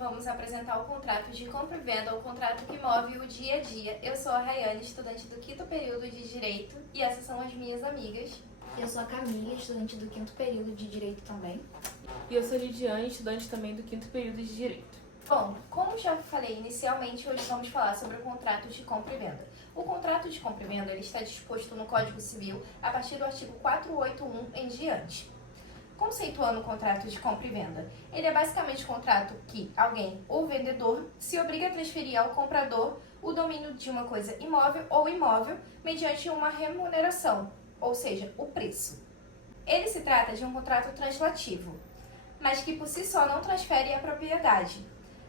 vamos apresentar o contrato de compra e venda, o contrato que move o dia a dia. Eu sou a Rayane, estudante do 5º período de Direito, e essas são as minhas amigas. Eu sou a Camila, estudante do 5º período de Direito também. E eu sou a Lidiane, estudante também do 5º período de Direito. Bom, como já falei inicialmente, hoje vamos falar sobre o contrato de compra e venda. O contrato de compra e venda ele está disposto no Código Civil a partir do artigo 481 em diante. Conceituando o contrato de compra e venda, ele é basicamente um contrato que alguém, ou vendedor, se obriga a transferir ao comprador o domínio de uma coisa imóvel ou imóvel mediante uma remuneração, ou seja, o preço. Ele se trata de um contrato translativo, mas que por si só não transfere a propriedade.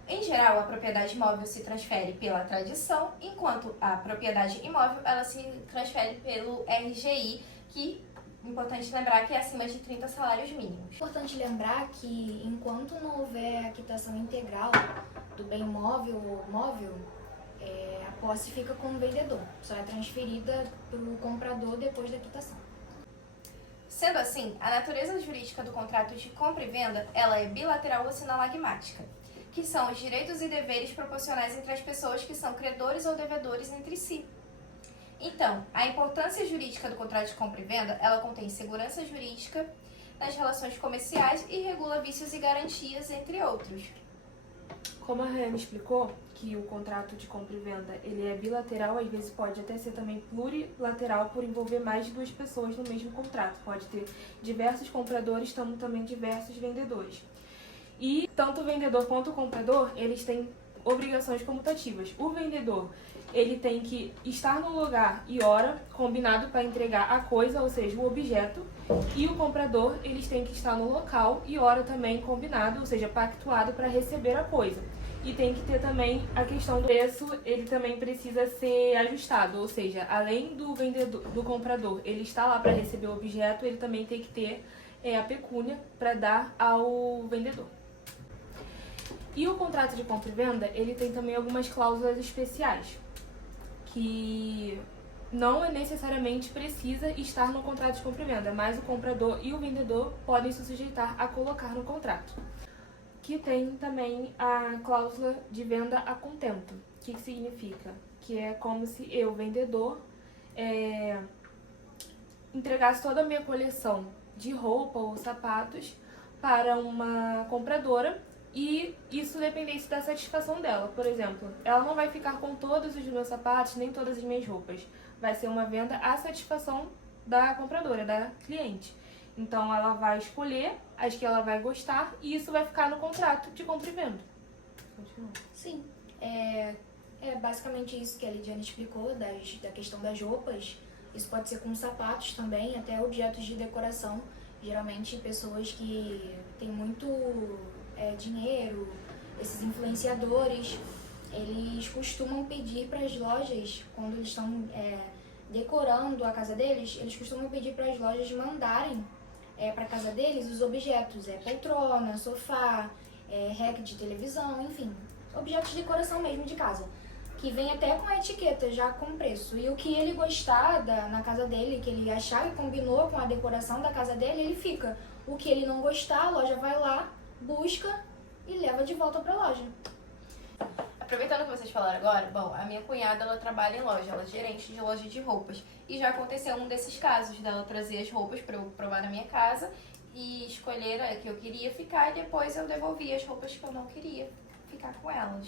Em geral, a propriedade imóvel se transfere pela tradição, enquanto a propriedade imóvel ela se transfere pelo RGI, que importante lembrar que é acima de 30 salários mínimos. Importante lembrar que enquanto não houver a quitação integral do bem imóvel ou móvel, a posse fica com o vendedor, só é transferida para o comprador depois da quitação. Sendo assim, a natureza jurídica do contrato de compra e venda ela é bilateral ou sinalagmática, que são os direitos e deveres proporcionais entre as pessoas que são credores ou devedores entre si. Então, a importância jurídica do contrato de compra e venda, ela contém segurança jurídica nas relações comerciais e regula vícios e garantias, entre outros. Como a Rayane explicou, que o contrato de compra e venda ele é bilateral, às vezes pode até ser também plurilateral por envolver mais de 2 pessoas no mesmo contrato. Pode ter diversos compradores, também diversos vendedores. E tanto o vendedor quanto o comprador, eles têm obrigações comutativas. O vendedor, ele tem que estar no lugar e hora combinado para entregar a coisa, ou seja, o objeto. E o comprador, eles têm que estar no local e hora também combinado, ou seja, pactuado para receber a coisa. E tem que ter também a questão do preço, ele também precisa ser ajustado, ou seja, além do vendedor, do comprador, ele está lá para receber o objeto, ele também tem que ter a pecúnia para dar ao vendedor. E o contrato de compra e venda, ele tem também algumas cláusulas especiais, que não é necessariamente precisa estar no contrato de compra e venda, mas o comprador e o vendedor podem se sujeitar a colocar no contrato. Que tem também a cláusula de venda a contento. O que significa? Que é como se eu, vendedor, entregasse toda a minha coleção de roupa ou sapatos para uma compradora e isso dependesse da satisfação dela. Por exemplo, ela não vai ficar com todos os meus sapatos, nem todas as minhas roupas. Vai ser uma venda à satisfação da compradora, da cliente. Então, ela vai escolher as que ela vai gostar e isso vai ficar no contrato de compra e venda. Continua. Sim, é basicamente isso que a Lidiane explicou, da questão das roupas. Isso pode ser com sapatos também, até objetos de decoração. Geralmente, pessoas que têm muito dinheiro, esses influenciadores, eles costumam pedir para as lojas, quando eles estão decorando a casa deles, eles costumam pedir para as lojas mandarem para a casa deles os objetos, poltrona, sofá, rack de televisão, enfim, objetos de decoração mesmo de casa, que vem até com a etiqueta, já com preço. E o que ele gostar na casa dele, que ele achar que combinou com a decoração da casa dele, ele fica. O que ele não gostar, a loja vai lá, busca e leva de volta para a loja. Aproveitando que vocês falaram agora, bom, a minha cunhada, ela trabalha em loja, ela é gerente de loja de roupas. E já aconteceu um desses casos, dela trazer as roupas para eu provar na minha casa e escolher a que eu queria ficar e depois eu devolvia as roupas que eu não queria ficar com elas.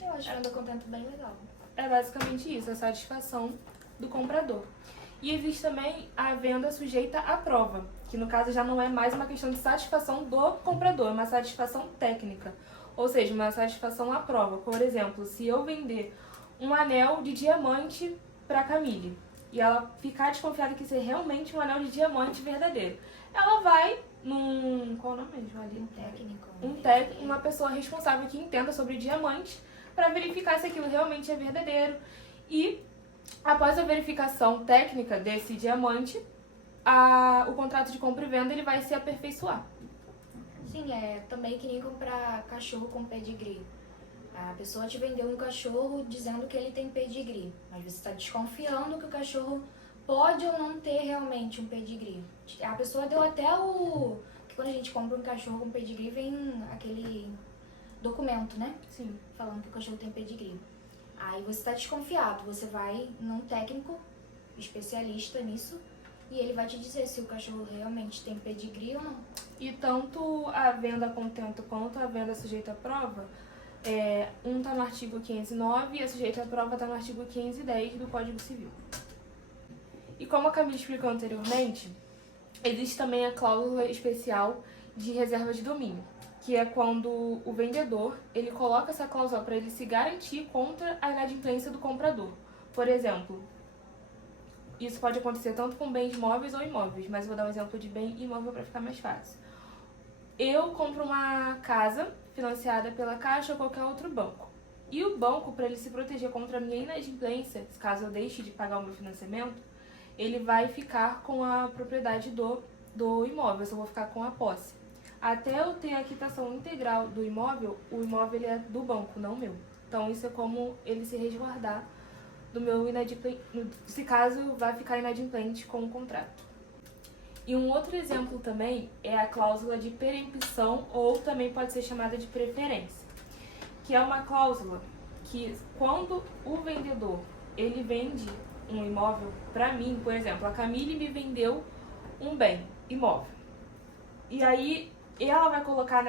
Eu acho venda contento bem legal. É basicamente isso, a satisfação do comprador. E existe também a venda sujeita à prova, que no caso já não é mais uma questão de satisfação do comprador, é uma satisfação técnica. Ou seja, uma satisfação à prova. Por exemplo, se eu vender um anel de diamante para a Camille e ela ficar desconfiada que isso é realmente um anel de diamante verdadeiro, ela vai num... qual é o nome mesmo ali? Técnico. Uma pessoa responsável que entenda sobre diamantes para verificar se aquilo realmente é verdadeiro. E após a verificação técnica desse diamante, o contrato de compra e venda ele vai se aperfeiçoar. Sim, também que nem comprar cachorro com pedigree. A pessoa te vendeu um cachorro dizendo que ele tem pedigree, mas você está desconfiando que o cachorro pode ou não ter realmente um pedigree. A pessoa deu até que quando a gente compra um cachorro com pedigree, vem documento, né? Sim. Falando que o cachorro tem pedigree. Aí você tá desconfiado, você vai num técnico especialista nisso e ele vai te dizer se o cachorro realmente tem pedigree ou não. E tanto a venda contento quanto a venda sujeita à prova, um está no artigo 509 e a sujeita à prova está no artigo 510 do Código Civil. E como a Camila explicou anteriormente, existe também a cláusula especial de reserva de domínio, que é quando o vendedor ele coloca essa cláusula para ele se garantir contra a inadimplência do comprador. Por exemplo, isso pode acontecer tanto com bens móveis ou imóveis, mas eu vou dar um exemplo de bem imóvel para ficar mais fácil. Eu compro uma casa financiada pela Caixa ou qualquer outro banco. E o banco, para ele se proteger contra a minha inadimplência, caso eu deixe de pagar o meu financiamento, ele vai ficar com a propriedade do imóvel, eu só vou ficar com a posse. Até eu ter a quitação integral do imóvel, o imóvel ele é do banco, não meu. Então isso é como ele se resguardar do meu inadimplente, se caso vai ficar inadimplente com o contrato. E um outro exemplo também é a cláusula de perempção, ou também pode ser chamada de preferência, que é uma cláusula que quando o vendedor ele vende um imóvel para mim, por exemplo, a Camille me vendeu um bem imóvel. E aí ela vai colocar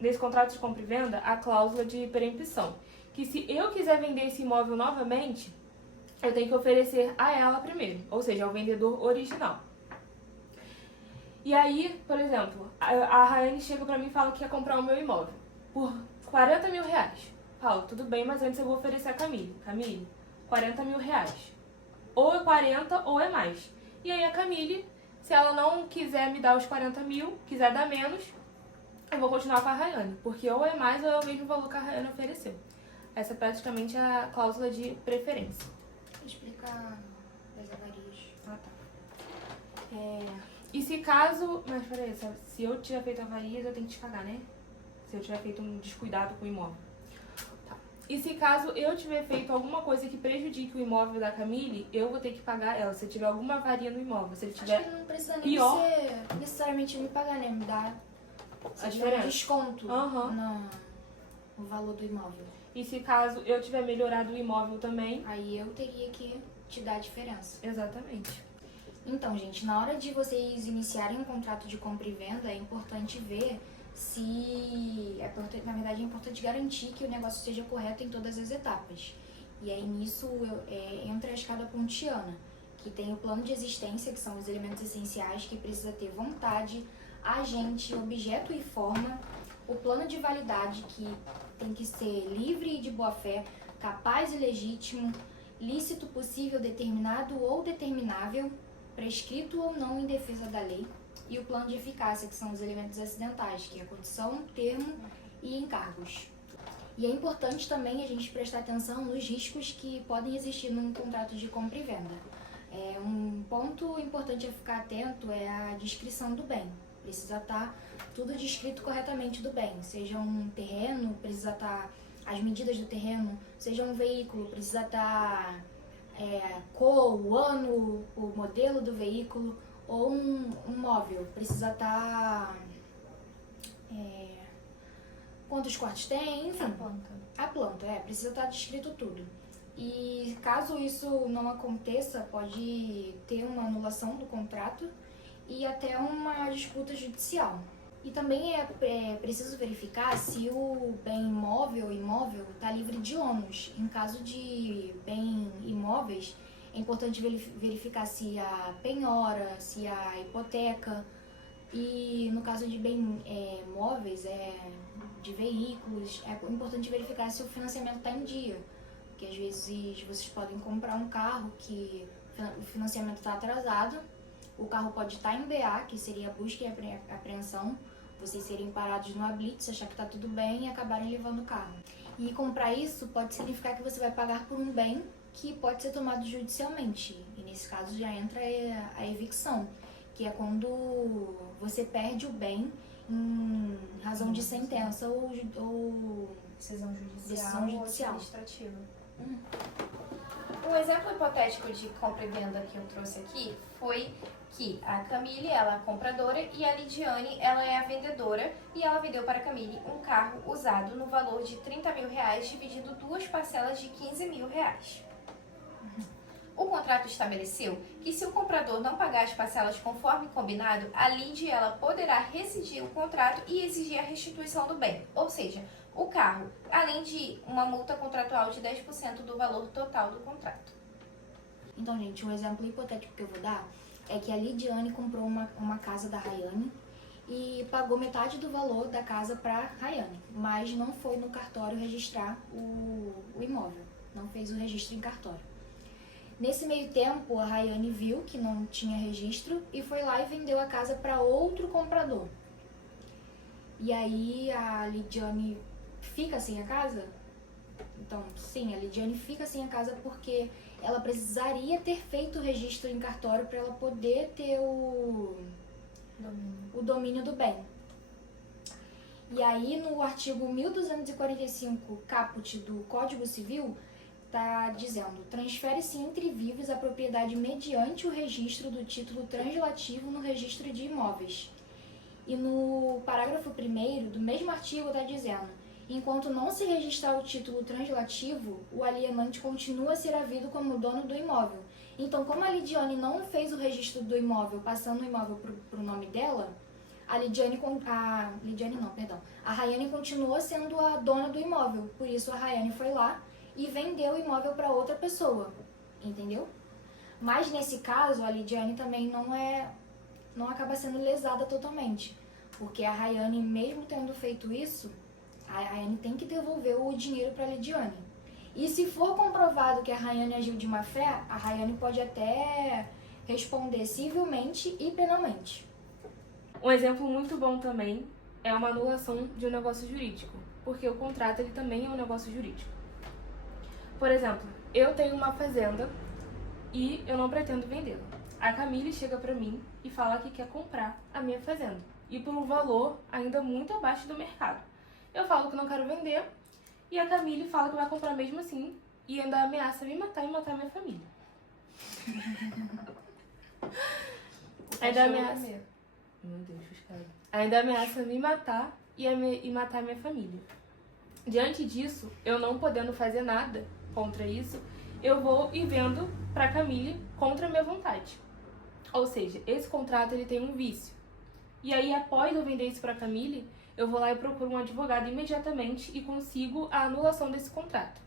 nesse contrato de compra e venda a cláusula de perempção, que se eu quiser vender esse imóvel novamente, eu tenho que oferecer a ela primeiro, ou seja, ao vendedor original. E aí, por exemplo, a Rayane chega pra mim e fala que quer comprar o meu imóvel por 40 mil reais. Falo, tudo bem, mas antes eu vou oferecer a Camille. Camille, 40 mil reais. Ou é 40 ou é mais. E aí a Camille, se ela não quiser me dar os 40 mil, quiser dar menos, eu vou continuar com a Rayane, porque ou é mais ou é o mesmo valor que a Rayane ofereceu. Essa é praticamente a cláusula de preferência. Explicar das avarias. Ah, tá. E se caso... Mas peraí, se eu tiver feito avarias, eu tenho que te pagar, né? Se eu tiver feito um descuidado com o imóvel. Tá. E se caso eu tiver feito alguma coisa que prejudique o imóvel da Camille, eu vou ter que pagar ela. Se tiver alguma avaria no imóvel, se ele tiver Acho que não precisa nem pior, ser necessariamente me pagar, né? Me dar a diferença. um desconto Aham. no valor do imóvel. E se caso eu tiver melhorado o imóvel também... Aí eu teria que te dar a diferença. Exatamente. Então, gente, na hora de vocês iniciarem um contrato de compra e venda, é importante ver se... na verdade, é importante garantir que o negócio seja correto em todas as etapas. E aí, nisso, entra a escada pontiana, que tem o plano de existência, que são os elementos essenciais, que precisa ter vontade, agente, objeto e forma, o plano de validade, que tem que ser livre e de boa-fé, capaz e legítimo, lícito, possível, determinado ou determinável, prescrito ou não em defesa da lei, e o plano de eficácia, que são os elementos acidentais, que é a condição, termo e encargos. E é importante também a gente prestar atenção nos riscos que podem existir num contrato de compra e venda. Um ponto importante a ficar atento é a descrição do bem. Precisa estar tudo descrito corretamente do bem, seja um terreno, precisa estar as medidas do terreno, seja um veículo, precisa estar cor, o ano, o modelo do veículo, ou um móvel, precisa estar quantos quartos tem, enfim. A planta, precisa estar descrito tudo. E caso isso não aconteça, pode ter uma anulação do contrato e até uma disputa judicial. E também é preciso verificar se o bem imóvel está livre de ônus. Em caso de bem imóveis, é importante verificar se a penhora, se a hipoteca. E no caso de bem móveis, de veículos, é importante verificar se o financiamento está em dia. Porque às vezes vocês podem comprar um carro que o financiamento está atrasado, o carro pode estar em BA, que seria a busca e apreensão, vocês serem parados no blitz, achar que está tudo bem e acabarem levando o carro. E comprar isso pode significar que você vai pagar por um bem que pode ser tomado judicialmente. E nesse caso já entra a evicção, que é quando você perde o bem em razão de sentença ou decisão judicial ou administrativa. Um exemplo hipotético de compra e venda que eu trouxe aqui foi que a Camille, ela é a compradora, e a Lidiane, ela é a vendedora, e ela vendeu para a Camille um carro usado no valor de R$30.000, dividido 2 parcelas de R$15.000. O contrato estabeleceu que se o comprador não pagar as parcelas conforme combinado, a Lid, ela poderá rescindir o contrato e exigir a restituição do bem, ou seja, o carro, além de uma multa contratual de 10% do valor total do contrato. Então, gente, um exemplo hipotético que eu vou dar é que a Lidiane comprou uma casa da Rayane e pagou metade do valor da casa para Rayane, mas não foi no cartório registrar o imóvel, não fez o registro em cartório. Nesse meio tempo, a Rayane viu que não tinha registro e foi lá e vendeu a casa para outro comprador. E aí a Lidiane fica sem a casa? Então, sim, a Lidiane fica sem a casa porque ela precisaria ter feito o registro em cartório para ela poder ter o domínio do bem. E aí, no artigo 1245, caput do Código Civil, está dizendo: transfere-se entre vivos a propriedade mediante o registro do título translativo no registro de imóveis. E no parágrafo 1º do mesmo artigo está dizendo: enquanto não se registrar o título translativo, o alienante continua a ser havido como dono do imóvel. Então, como a Lidiane não fez o registro do imóvel, passando o imóvel para o nome dela, a Rayane continuou sendo a dona do imóvel. Por isso, a Rayane foi lá e vendeu o imóvel para outra pessoa, entendeu? Mas nesse caso, a Lidiane também não acaba sendo lesada totalmente, porque a Rayane, mesmo tendo feito isso, a Rayane tem que devolver o dinheiro para a Lidiane. E se for comprovado que a Rayane agiu de má fé, a Rayane pode até responder civilmente e penalmente. Um exemplo muito bom também é uma anulação de um negócio jurídico, porque o contrato ele também é um negócio jurídico. Por exemplo, eu tenho uma fazenda e eu não pretendo vendê-la. A Camille chega pra mim e fala que quer comprar a minha fazenda, e por um valor ainda muito abaixo do mercado. Eu falo que não quero vender, e a Camille fala que vai comprar mesmo assim, e ainda ameaça me matar e matar minha família. Ainda ameaça... Meu Deus, cara. Ainda ameaça me matar e matar minha família. Diante disso, eu não podendo fazer nada contra isso, eu vou e vendo pra Camille contra a minha vontade. Ou seja, esse contrato ele tem um vício. E aí, após eu vender isso pra Camille, eu vou lá e procuro um advogado imediatamente e consigo a anulação desse contrato.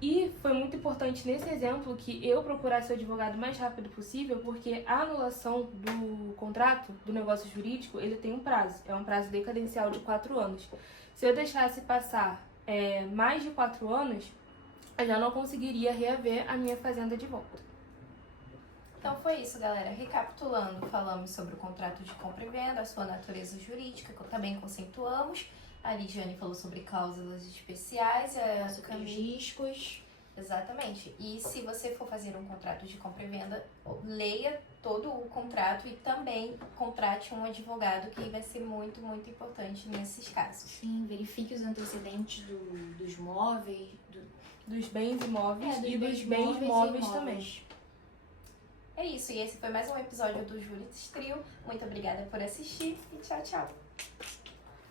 E foi muito importante nesse exemplo que eu procurasse o advogado o mais rápido possível, porque a anulação do contrato, do negócio jurídico, ele tem um prazo. É um prazo decadencial de 4 anos. Se eu deixasse passar mais de 4 anos, eu já não conseguiria reaver a minha fazenda de volta. Então foi isso, galera. Recapitulando, falamos sobre o contrato de compra e venda, a sua natureza jurídica, que também conceituamos. A Lidiane falou sobre cláusulas especiais, Sobre os riscos. Exatamente. E se você for fazer um contrato de compra e venda, leia todo o contrato e também contrate um advogado, que vai ser muito, muito importante nesses casos. Sim, verifique os antecedentes dos móveis, Dos bens imóveis dos e bens dos bens móveis e móveis imóveis. também. É isso, e esse foi mais um episódio do Julius Trio. Muito obrigada por assistir e tchau, tchau.